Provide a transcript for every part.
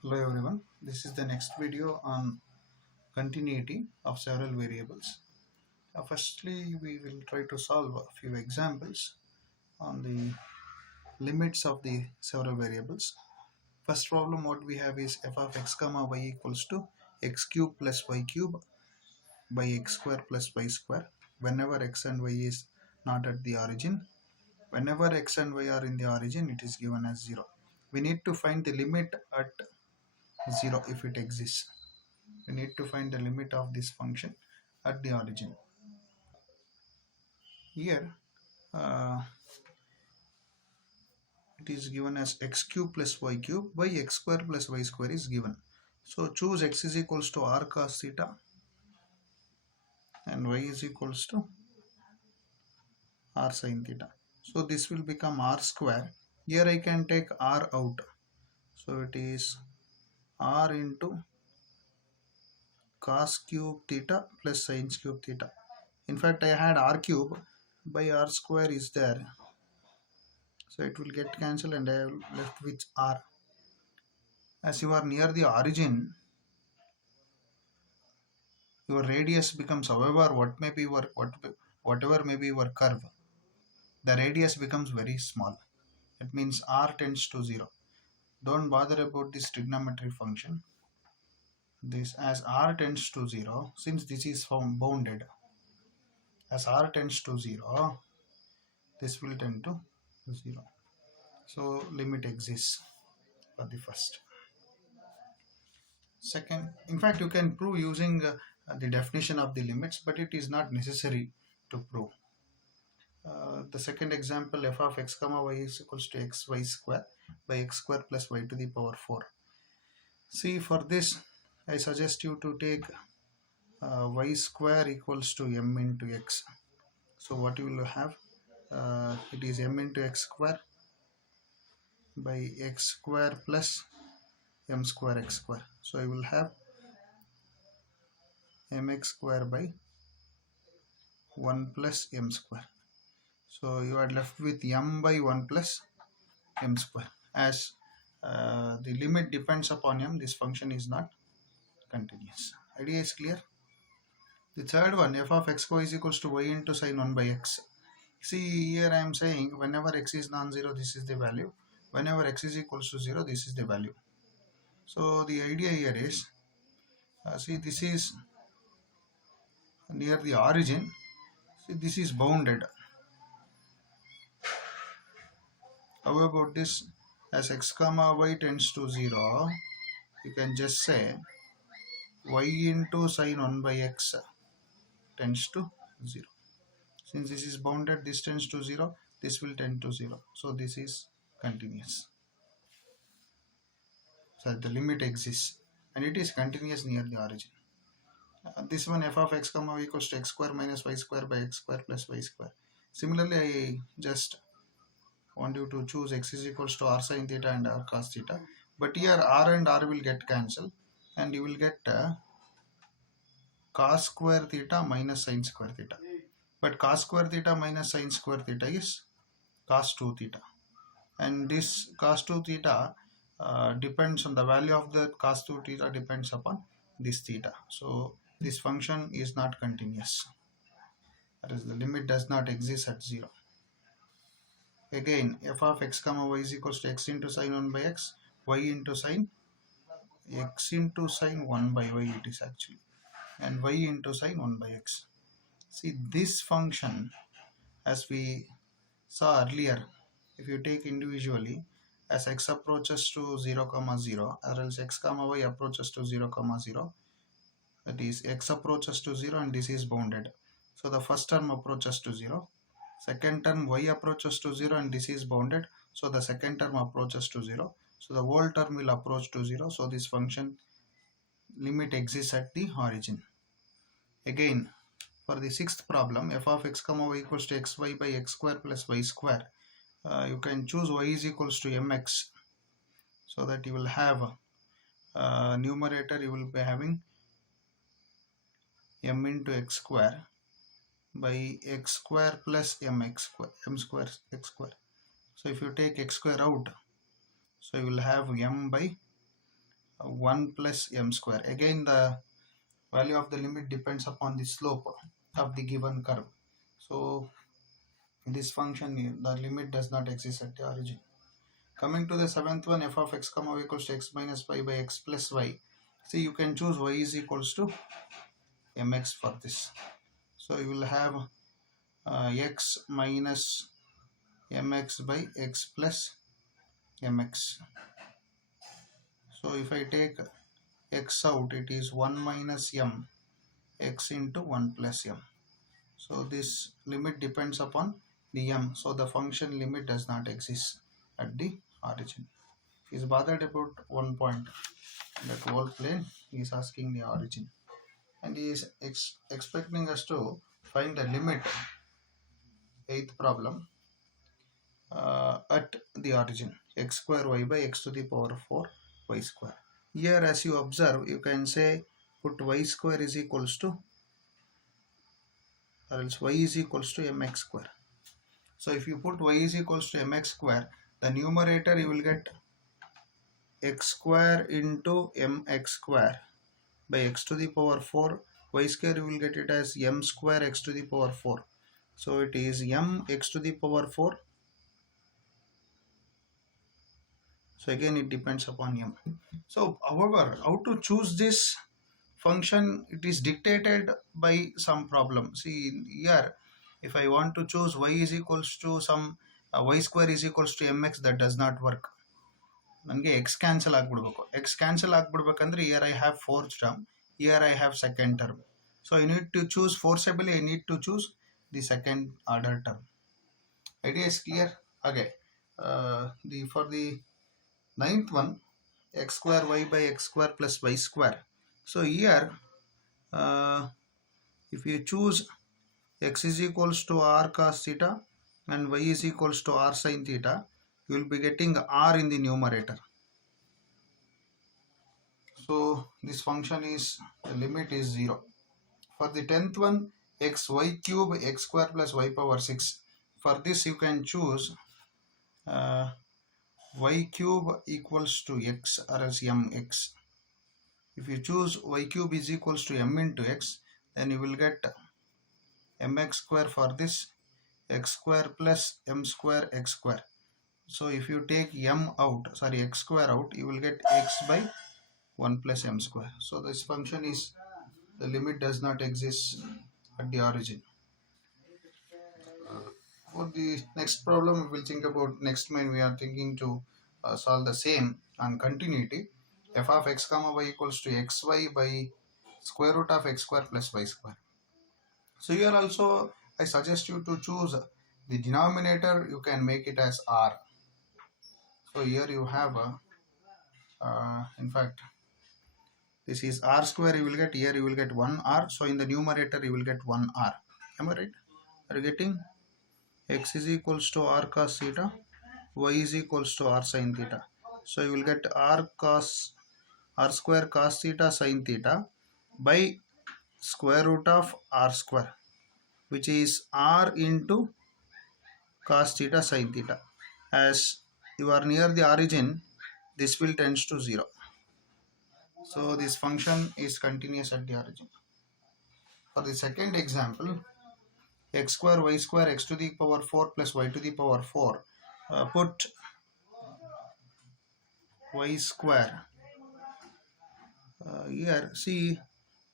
Hello everyone, this is the next video on continuity of several variables. Firstly, we will try to solve a few examples on the limits of the several variables. First problem what we have is f of x comma y equals to x cube plus y cube by x square plus y square whenever x and y is not at the origin. Whenever x and y are in the origin, it is given as 0. We need to find the limit at 0 if it exists. We need to find the limit of this function at the origin. Here uh, it is given as x cube plus y cube by x square plus y square is given. So choose x is equals to r cos theta and y is equals to r sin theta. So this will become r square. Here I can take r out. So it is r into cos cube theta plus sin cube theta. In fact, I had r cube by r square is there. So it will get cancelled and I am left with r. As you are near the origin, your radius becomes, however, whatever may be your curve, the radius becomes very small. It means r tends to 0. Don't bother about this trigonometry function. This as r tends to 0, since this is bounded, as r tends to 0, this will tend to 0. So limit exists for the first. Second, in fact, you can prove using the definition of the limits, but it is not necessary to prove. The second example, f of x comma y is equals to xy square by x square plus y to the power 4. See, for this, I suggest you to take y square equals to m into x. So what you will have, it is m into x square by x square plus m square x square. So I will have mx square by 1 plus m square. So you are left with m by 1 plus m square. As the limit depends upon m, this function is not continuous. Idea is clear? The third one, f of x y is equals to y into sine 1 by x. See, here I am saying whenever x is non-zero, this is the value. Whenever x is equals to 0, this is the value. So the idea here is, see, this is near the origin. See, this is bounded. How about this? As x comma y tends to 0, you can just say y into sine 1 by x tends to 0. Since this is bounded, this tends to 0, this will tend to 0. So this is continuous. So the limit exists and it is continuous near the origin. This one, f of x comma y equals to x square minus y square by x square plus y square. Similarly, I just want you to choose x is equals to r sin theta and r cos theta. But here r and r will get cancelled and you will get cos square theta minus sin square theta. But cos square theta minus sin square theta is cos 2 theta. And this cos 2 theta depends on the value of the cos 2 theta depends upon this theta. So this function is not continuous. That is, the limit does not exist at 0. Again, f of x comma y is equals to x into sine 1 by x, y into sine, x into sine 1 by y it is actually, and y into sine 1 by x. See, this function, as we saw earlier, if you take individually, as x approaches to 0 comma 0, or else x comma y approaches to 0 comma 0, that is x approaches to 0 and this is bounded. So the first term approaches to 0, second term y approaches to 0 and this is bounded. So the second term approaches to 0. So the whole term will approach to 0. So this function limit exists at the origin. Again, for the sixth problem, f of x comma y equals to xy by x square plus y square. You can choose y is equals to mx, so that you will have numerator, you will be having m into x square by x square plus mx square, m square x square. So if you take x square out, so you will have m by 1 plus m square. Again, the value of the limit depends upon the slope of the given curve. So this function, the limit does not exist at the origin. Coming to the seventh one, f of x comma y equals to x minus y by x plus y. See, you can choose y is equals to mx for this. So you will have x minus mx by x plus mx. So if I take x out, it is 1 minus m x into 1 plus m. So this limit depends upon the m. So the function limit does not exist at the origin. He is bothered about one point, that whole plane. He is asking the origin, and he is expecting us to find the limit. Eighth problem, at the origin, x square y by x to the power 4 y square. Here, as you observe, you can say put y square is equals to, or else y is equals to mx square. So if you put y is equals to mx square, the numerator you will get x square into mx square by x to the power 4. Y square you will get it as m square x to the power 4. So it is m x to the power 4. So again it depends upon m. So however, how to choose this function, it is dictated by some problem. See here, if I want to choose y is equals to some y square is equals to mx, that does not work. ನನಗೆ x cancel ಆಗಿಬಿಡ್ಬೇಕು. x cancel ಆಗಿಬಿಡ್ಬೇಕಂದ್ರೆ here I have fourth term, here I have second term. So I need to choose forcibly, I need to choose the second order term. Idea is clear? Okay. For the ninth one, x square y by x square plus y square. So here, if you choose x is equals to r cos theta and y is equals to r sin theta, you will be getting r in the numerator. So this function is, the limit is 0. For the 10th one, x y cube x square plus y power 6. For this you can choose y cube equals to x or else mx. If you choose y cube is equals to m into x, then you will get mx square for this, x square plus m square x square. So if you take m out, sorry, x square out, you will get x by 1 plus m square. So this function is, the limit does not exist at the origin. For the next problem, we will think about, next main we are thinking to solve the same on continuity. F of x comma y equals to xy by square root of x square plus y square. So here also I suggest you to choose the denominator, you can make it as r. So here you have in fact this is r square, you will get, here you will get 1 r. So in the numerator you will get 1 r. Am I right? Are you getting? X is equals to r cos theta, y is equals to r sin theta. So you will get r square cos theta sin theta by square root of r square, which is r into cos theta sin theta. As you are near the origin, this will tends to 0. So this function is continuous at the origin. For the second example, x square y square x to the power 4 plus y to the power 4. Put y square. Here, see,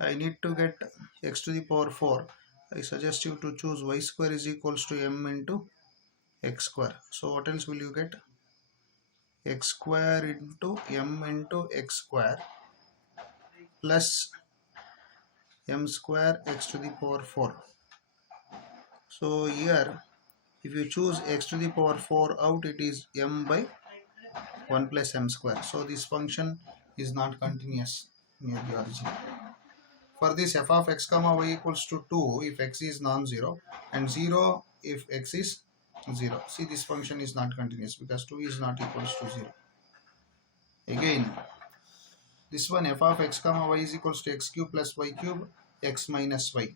I need to get x to the power 4. I suggest you to choose y square is equals to m into x square. So what else will you get? X square into m into x square plus m square x to the power 4. So here, if you choose x to the power 4 out, it is m by 1 plus m square. So this function is not continuous near the origin. For this, f of x comma y equals to 2 if x is non-zero and 0 if x is 0. See, this function is not continuous because 2 is not equals to 0. Again, this one, f of x comma y is equals to x cube plus y cube x minus y.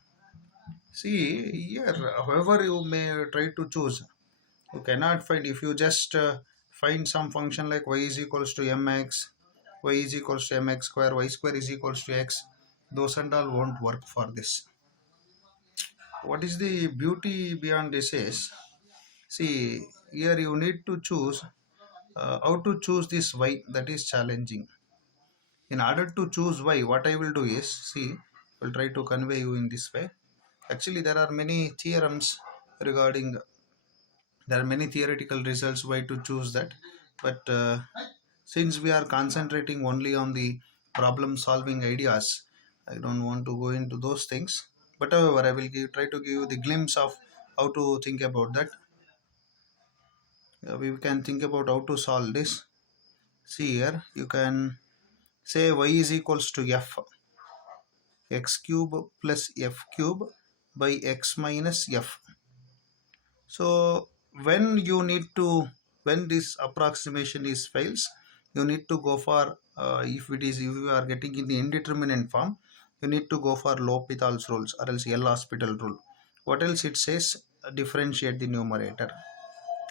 See here, however you may try to choose, you cannot find, if you just find some function like y is equals to mx, y is equals to mx square, y square is equals to x, those and all won't work for this. What is the beauty beyond this is, see, here you need to choose how to choose this y, that is challenging. In order to choose y, what I will do is, see, I will try to convey you in this way. Actually, there are many theorems regarding, there are many theoretical results why to choose that, but since we are concentrating only on the problem solving ideas, I don't want to go into those things. But however, I will try to give you the glimpse of how to think about that. We can think about how to solve this. See here, you can say y is equals to f, x cube plus f cube by x minus f. So when you need to, when this approximation is fails, you need to go for, if you are getting in the indeterminate form, you need to go for L'Hopital's rules or else L'Hospital rule. What else it says? Differentiate the numerator.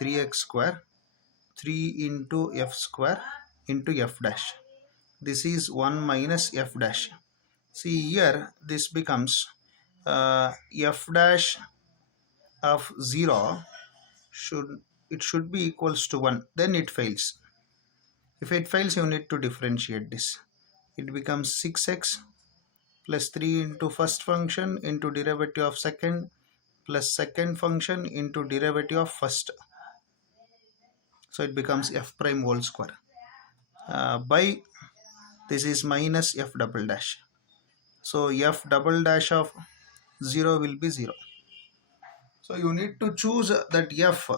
3x square, 3 into f square into f dash. This is 1 minus f dash. See here, this becomes f dash of 0 should be equals to 1, then it fails. If it fails, you need to differentiate this. It becomes 6x plus 3 into first function into derivative of second plus second function into derivative of first. So it becomes f prime whole square by this is minus f double dash. So f double dash of 0 will be 0. So you need to choose that f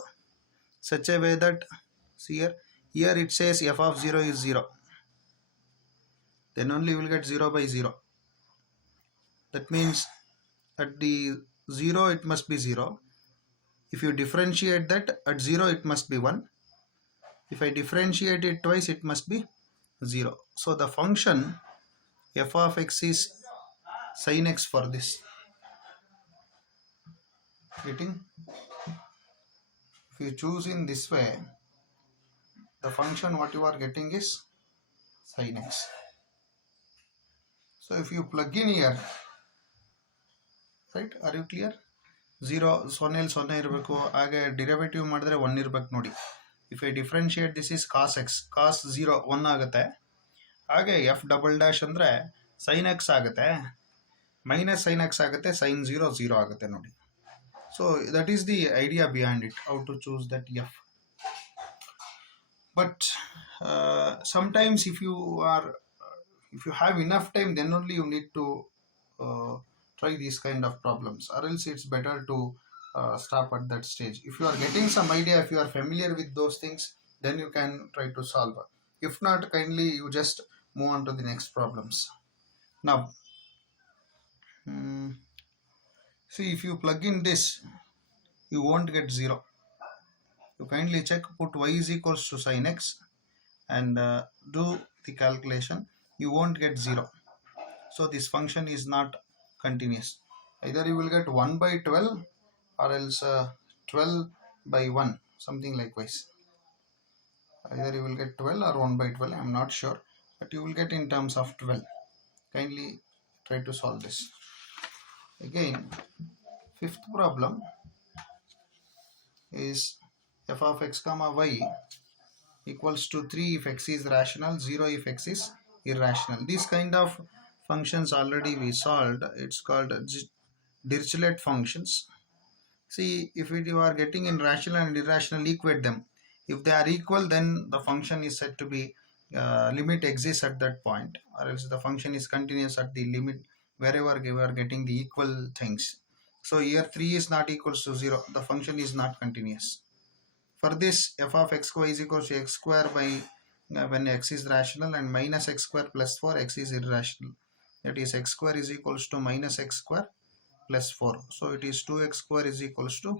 such a way that, see here it says f of 0 is 0. Then only you will get 0 by 0. That means at the 0 it must be 0. If you differentiate that, at 0 it must be 1. If I differentiate it twice, it must be 0. So the function f of x is sin x for this. Getting? If you choose in this way, the function what you are getting is sin x. So if you plug in here, right, are you clear? 0 0 ಇರಬೇಕು, ಹಾಗೆ derivative ಮಾಡಿದ್ರೆ 1 ಇರಬೇಕು ನೋಡಿ. If I differentiate this is cos X, cos 0 1 ಆಗುತ್ತೆ. ಹಾಗೆ F double dash ಅಂದರೆ sine X ಆಗುತ್ತೆ, minus sine X ಆಗುತ್ತೆ, ಸೈನ್ 0 0 ಆಗುತ್ತೆ ನೋಡಿ. So that is the idea behind it, how to choose that F. But sometimes if you have enough time, then only you need to try these kind of problems, or else it's better to stop at that stage. If you are getting some idea, if you are familiar with those things, then you can try to solve. If not, kindly you just move on to the next problems. Now see, if you plug in this, you won't get 0. You kindly check, put y is equals to sin x and do the calculation. You won't get 0. So this function is not continuous. Either you will get 1 by 12 or else 12 by 1, something likewise. Either you will get 12 or 1 by 12, I am not sure, but you will get in terms of 12. Kindly try to solve this. Again, fifth problem is f of x comma y equals to 3 if x is rational, 0 if x is irrational. These kind of functions already we solved. It's called Dirichlet functions. See, if you are getting in rational and irrational, equate them. If they are equal, then the function is said to be limit exists at that point, or else the function is continuous at the limit wherever we are getting the equal things. So here 3 is not equals to 0, the function is not continuous. For this, f of x y is equals to x square by when x is rational and minus x square plus 4, x is irrational. That is x square is equals to minus x square plus 4. So it is 2x square is equals to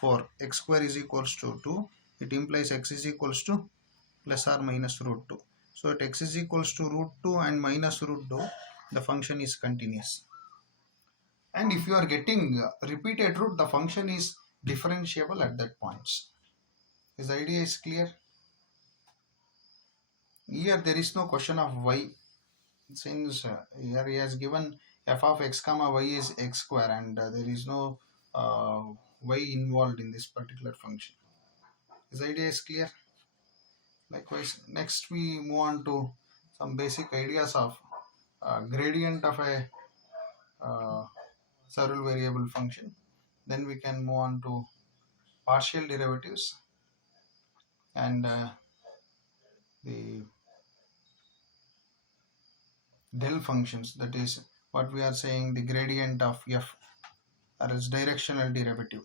4. X square is equals to 2. It implies x is equals to plus or minus root 2. So at x is equals to root 2 and minus root 2, the function is continuous. And if you are getting repeated root, the function is differentiable at that points. This idea is clear? Here there is no question of y, since here he has given f of x comma y is x square, and there is no uh, y involved in this particular function. This idea is clear. Likewise, next we move on to some basic ideas of gradient of a uh, several variable function. Then we can move on to partial derivatives and the del functions, that is what we are saying, the gradient of f, or its directional derivative.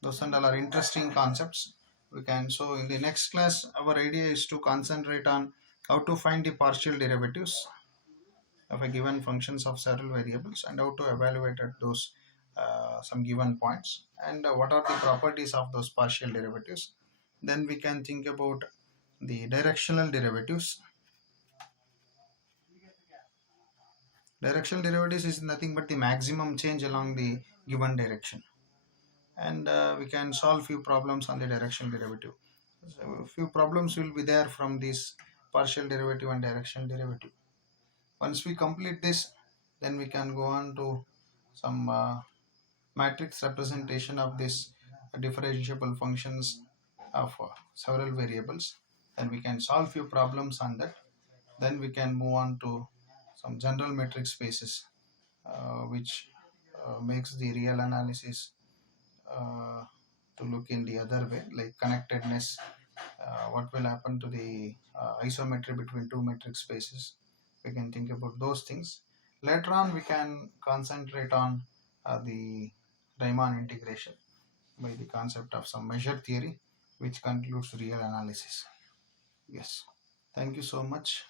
Those and all are interesting concepts. We can, so in the next class our idea is to concentrate on how to find the partial derivatives of a given functions of several variables, and how to evaluate at those some given points, and what are the properties of those partial derivatives. Then we can think about the directional derivatives. Directional derivatives is nothing but the maximum change along the given direction, and we can solve few problems on the directional derivative. So few problems will be there from this partial derivative and directional derivative. Once we complete this, then we can go on to some matrix representation of this differentiable functions of several variables. Then we can solve few problems on that. Then we can move on to some general metric spaces, which makes the real analysis uh, to look in the other way, like connectedness, what will happen to the isometry between two metric spaces. We can think about those things. Later on we can concentrate on the Riemann integration by the concept of some measure theory, which concludes real analysis. Yes, thank you so much.